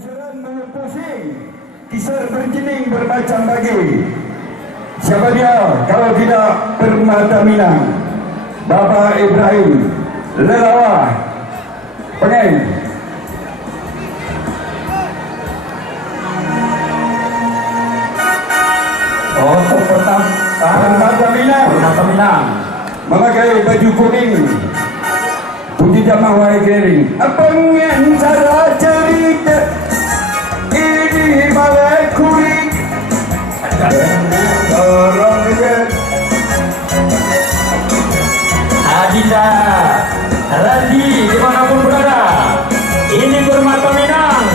Pusaran mengepusing, kisar berjening bermacam bagi. Siapa dia kalau tidak Permata Minang? Bapak Ibrahim Lelawa Pengen. Untuk Permata Minang memakai baju kuning, putih jamah wae kering. Pengen cara cerita ini malah kuring. Orang dekat Adinda Randi dimanapun berada, ini Permata Minang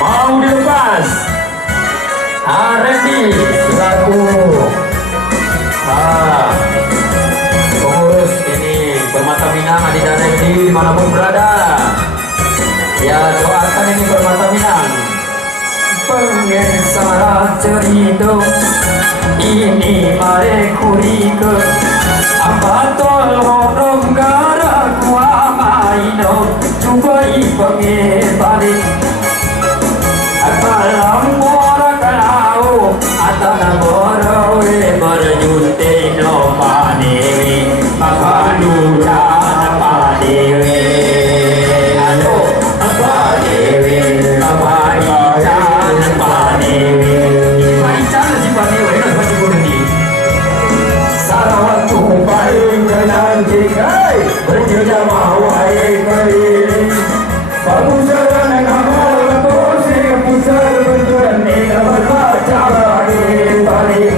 mau dilepas. Randi selaku pengurus ini Permata Minang, Adinda Randi dimanapun berada, ya doakan ini Permata Minang. Pengen salah cerita ini mare kurike apa tolong gara gua maino coba ipange balik apalam mora kalau atana moro berjute no panewi makanu apa dewe ado apa dewe apa ican apa dewe ican si panewi no pasti kundi sarawat paling kanan jikai berjamaah wahai keliling pamusaran yang amal leposi pusar berjuan nika berbaca balik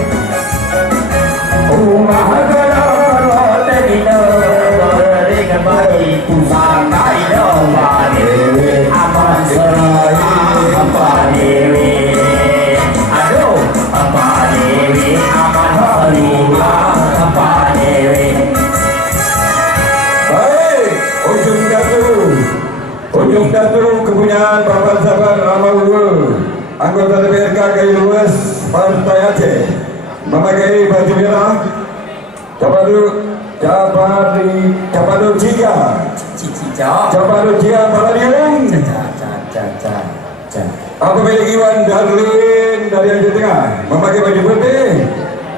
rumah gelap terina berikan bagi pusaka ino balik aman seraya apa dewi aduh apa dewi aman halimah apa dewi. baik, ujung datu kepunyaan Bapak Sabar Ramadul, anggota DPRK Kayu Luas Partai Aceh, memakai baju merah. Capadu Ciga Paladium. Apabila Iwan Darlin dari Aceh Tengah memakai baju putih.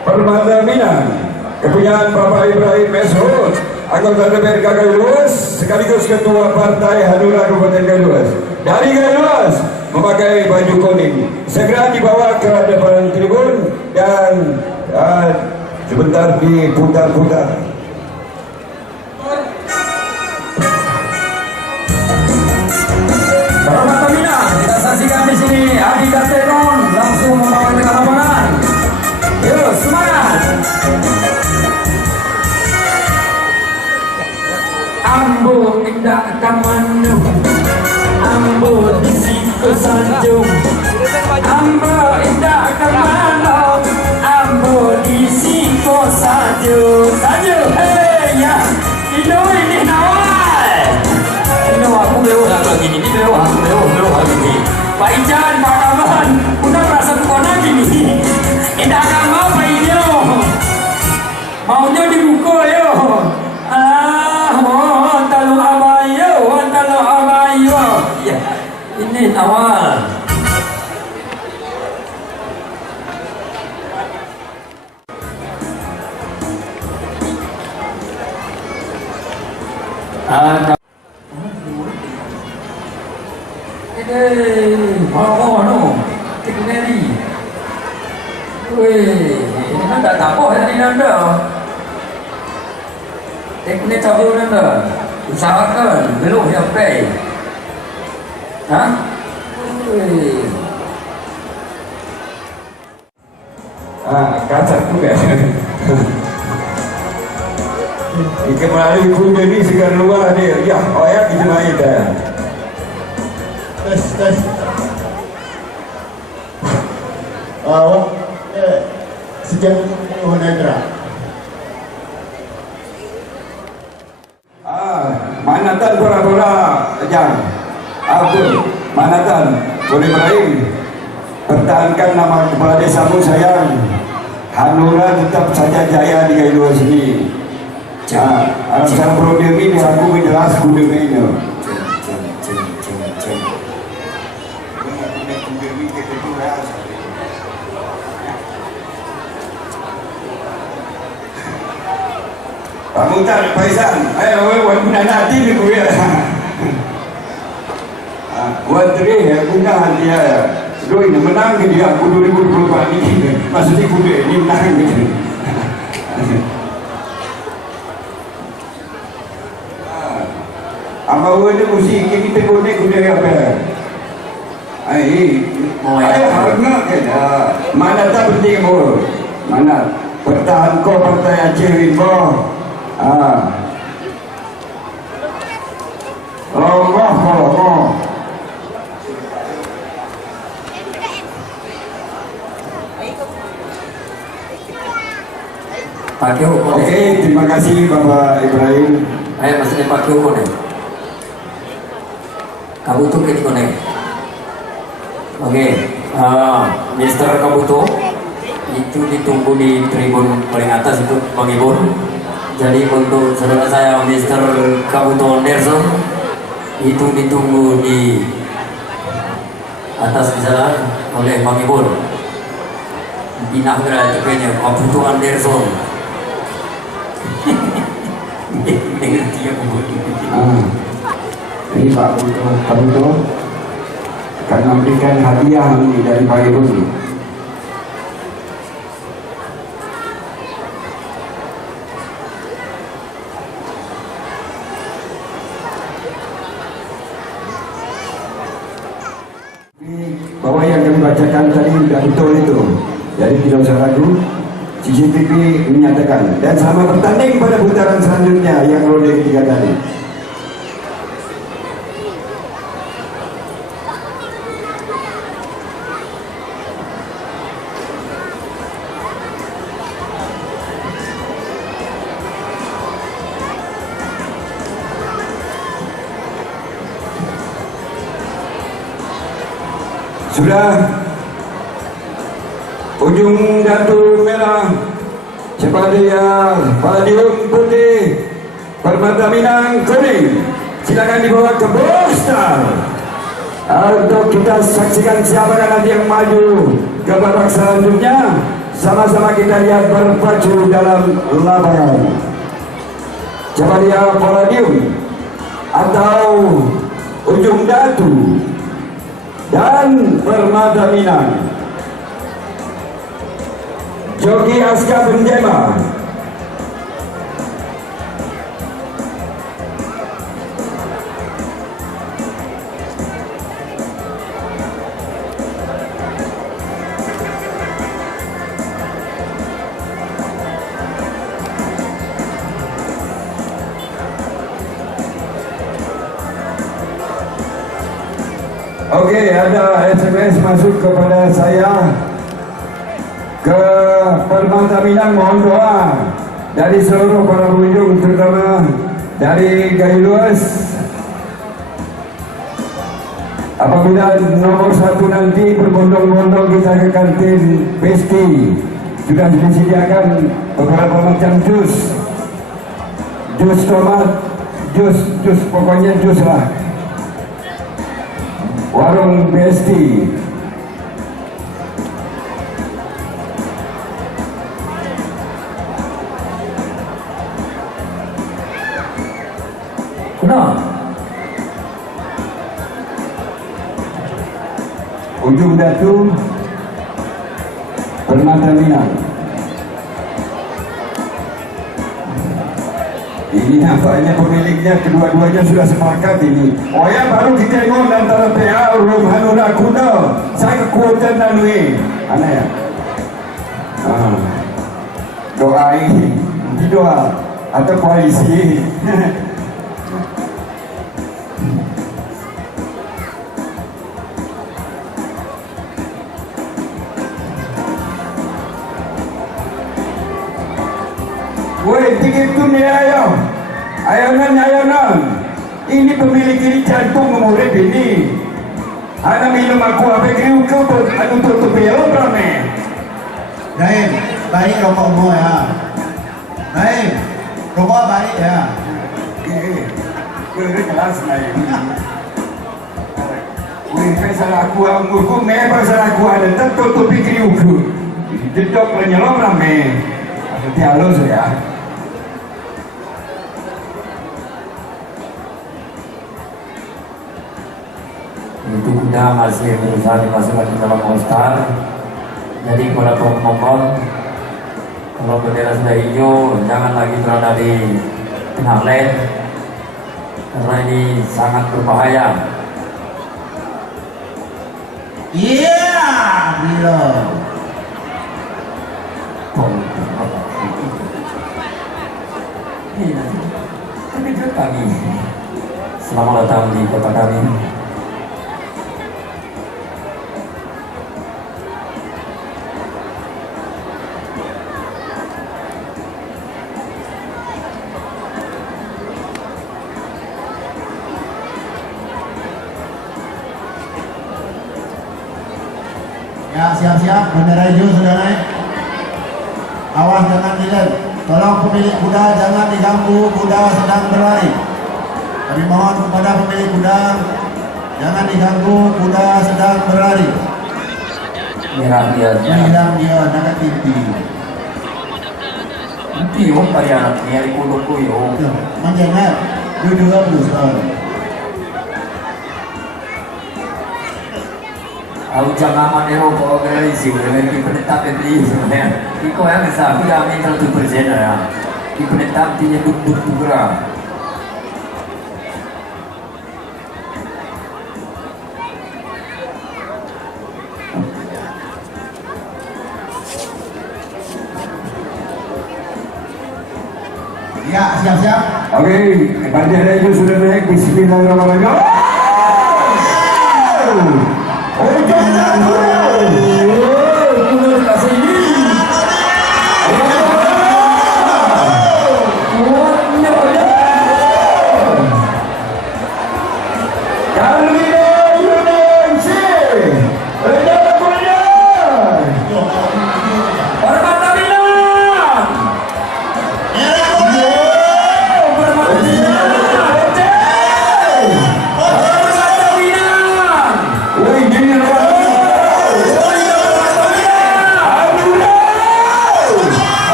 Permata Minang kepunyaan Bapak Ibrahim Meshud, anggota DPRK Kayu Luas sekaligus ketua Partai Hanura Kabupaten Kayu Luas. Dari Kayu Luas memakai baju kuning, segera dibawa ke depan tribun dan sebentar diputar-putar. Permata Minang kita saksikan di sini. Adi Datenon langsung membawa dengan lapangan. Yuk semangat. Ambo tidak kamanu, ambo disiko sanjung, ambo tidak kamanu, ambo disiko sanjung. Hey ya, ini nawai. Ini aku lewat lagi ini lewat lagi. Pak Ijan, Pak Kaman, udah merasa kona gini. Tidak akan mau Pak Ijo, maunya dibuka yo. Talo abayo. Ya, ini awal. Mau tekneri. Wih, ini nanda tak apa hari nanda. Teknik cabai nanda. Usahakan belum sampai. Hah? Kacak juga. Kembali kuda ni segar luar dia. Ya, ayat dijemai dah. Tes. Awak sejak Honedra. Manatan pura-pura Jang Abdul Manatan boleh Ibrahim, pertahankan nama kepala desamu sayang. Hanura tetap saja jaya di Kayu Luas ini. Alasan program ini aku menjelas kudemenya. demi kebetulan. Kamu tak paisan, ayo wan nanti ni kuya. Wan teri guna dia, doi na menang ke dia aku 2024 ni, maksudnya kuda ni menang gitu. Apa word musik kita guna kuda apa? Harga kita mana tak penting bo, mana pertahan ko partai Aceh bo. Rogoh. Pakai hukum. Oke, terima kasih Bapak Ibrahim. Ayo maksudnya pakai hukum nih. Kabuto kayak gini. Oke, Mister Kabuto itu ditunggu di tribun paling atas itu menghibur. Jadi untuk saudara saya Mister Kabuto Anderson itu ditunggu di atas di sana oleh menghibur. Binagra juga Kabuto Anderson. Dengan dia Ini Pak Kabuto akan memberikan hadiah ini dari Pak Ibu. Bahwa yang kami bacakan tadi sudah betul itu, jadi tidak usah ragu. CCTV menyatakan dan sama bertanding pada putaran selanjutnya yang ronde ketiga tadi. Sudah ujung datu merah Cepadia padium putih permata Minang kuning, silakan dibawa ke Bostar untuk kita saksikan siapa nanti yang maju ke babak selanjutnya. Sama-sama kita lihat berpacu dalam lapangan. Cepadia palladium atau ujung datu dan permata Minang. Joki Aska Benjema, oke, ada SMS masuk kepada saya ke Permata Minang, mohon doa dari seluruh para pengunjung, terutama dari Gayo Luas. Apabila nomor 1 nanti berbondong-bondong kita ke kantin Besti, sudah disediakan beberapa macam jus tomat, jus pokoknya jus lah. Warung Besti. Nah, ujung datu Permata Minang. Ini nampaknya pemiliknya kedua-duanya sudah sepakat ini. Oh ya, baru kita ngomong antara PA Rumhanuna Kuno. Saya kekuatan nanui. Aneh ya. Doain, doa atau koalisi. Woi, tiket tu ni ayo. Ayonan. Ini pemilik ini jantung umurnya ini. Ana minum aku apa kriu ke anu tutup belom rame. Naim, balik rokok semua ya. Naim, rokok balik ya. Oke. Gue kelas naik. Mereka salah aku, umurku memang salah aku ada tentu tutupi kriuku. Jedok lenyelom rame. Hati halus ya. Itu kuda masih berusaha dimasukkan ke dalam All-Star. Jadi pada pemohon, kalau bendera sudah hijau, jangan lagi berada di tengah lane, karena ini sangat berbahaya. Iya, belum. Tapi kami selamat datang di kota kami. Ya, siap-siap, bendera hijau sudah naik. Awas jangan dilem. Tolong pemilik kuda jangan diganggu, kuda sedang berlari. Kami mohon kepada pemilik kuda jangan diganggu, kuda sedang berlari. Merah dia, Hilang dia naga tipi. nanti om kali anak ni hari kuduk kuyo. Manjangan, dua tahun. Aku jangan manero kau organisasi, dengan di penetap beli sebenarnya. Iko yang besar, aku dah minta 100% ya. Di penetap dia duduk berang. Ya, siap-siap. Oke, bendera itu sudah naik. Bismillahirrahmanirrahim. Oh, jangan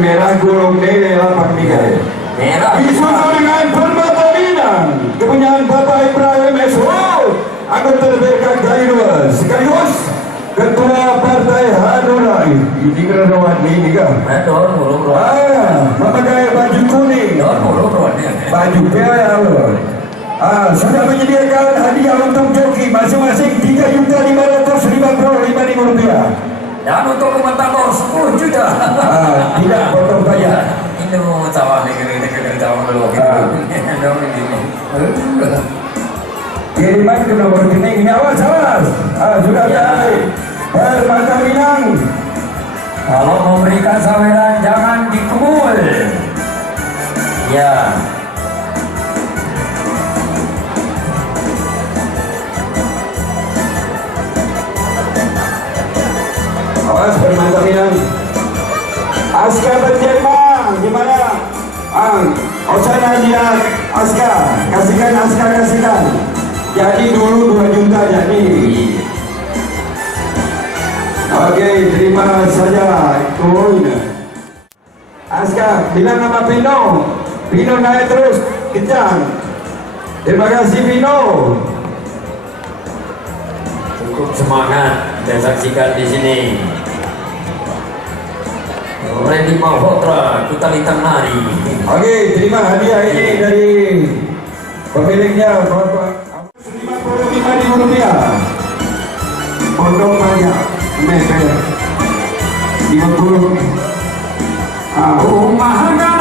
merah gulung nilai 8 miliar. Merah. Disusul dengan Permata Minang, kepunyaan Bapak Ibrahim Eswar, anggota DPRD Gairua, sekaligus Ketua Partai Hanura. Ini kerawat ini kan? Murung. Memakai baju kuning, Murung. baju merah. Sudah menyediakan hadiah untuk joki masing-masing 3.555.000 rupiah. Dan untuk komentator 10 juta. Tidak potong bayar. Ini mau cawan negeri cawan dulu. Kiriman ke nomor rekening ini awas. Sudah tarik. Permata Minang. Kalau memberikan saweran jangan dikemul. Ya. Awas Permata Minang. Aska Berjerman gimana? Osana dia Aska. Kasihkan. Jadi dulu 2 juta jadi. Oke, terima saja. Aska, bilang nama Pino. Pino naik terus, kencang. Terima kasih Pino. Cukup semangat kita saksikan di sini. Randy Malhotra, Kutalitan Nari. Oke, terima hadiah ini dari pemiliknya Bapak. 55.000 rupiah. Pondok banyak, meter 50. Mahagana.